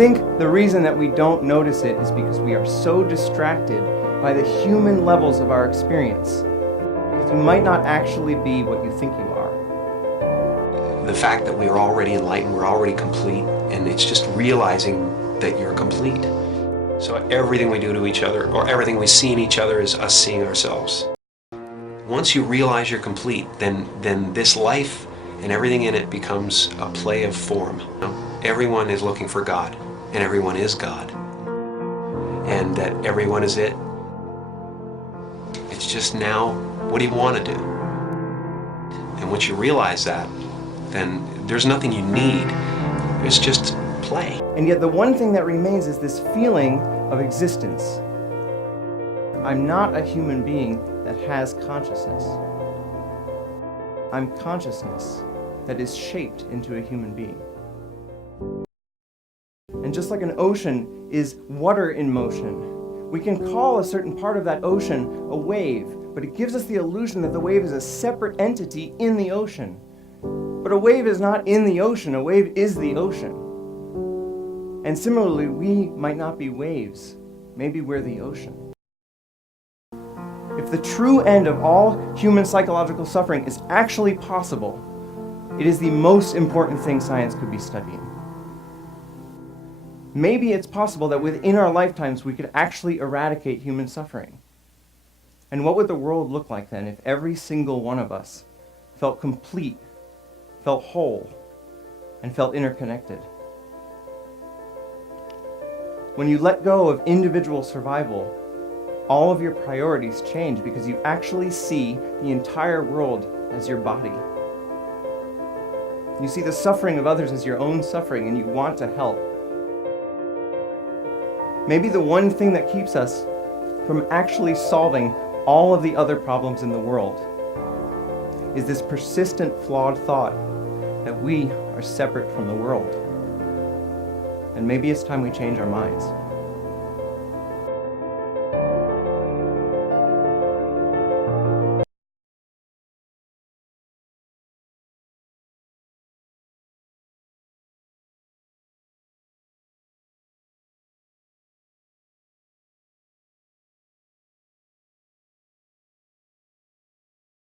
think the reason that we don't notice it is because we are so distracted by the human levels of our experience. Because you might not actually be what you think you are. The fact that we are already enlightened, we're already complete, and it's just realizing that you're complete. So everything we do to each other, or everything we see in each other, is us seeing ourselves. Once you realize you're complete, then this life and everything in it becomes a play of form. Everyone is looking for God, and everyone is God. And that everyone is it. It's just now, what do you want to do? And once you realize that, then there's nothing you need. It's just play. And yet the one thing that remains is this feeling of existence. I'm not a human being that has consciousness. I'm consciousness that is shaped into a human being. And just like an ocean is water in motion, we can call a certain part of that ocean a wave, but it gives us the illusion that the wave is a separate entity in the ocean. But a wave is not in the ocean, a wave is the ocean. And similarly, we might not be waves, maybe we're the ocean. If the true end of all human psychological suffering is actually possible, it is the most important thing science could be studying. Maybe it's possible that within our lifetimes we could actually eradicate human suffering. And what would the world look like then if every single one of us felt complete, felt whole, and felt interconnected? When you let go of individual survival, all of your priorities change because you actually see the entire world as your body. You see the suffering of others as your own suffering, and you want to help. Maybe the one thing that keeps us from actually solving all of the other problems in the world is this persistent, flawed thought that we are separate from the world. And maybe it's time we change our minds.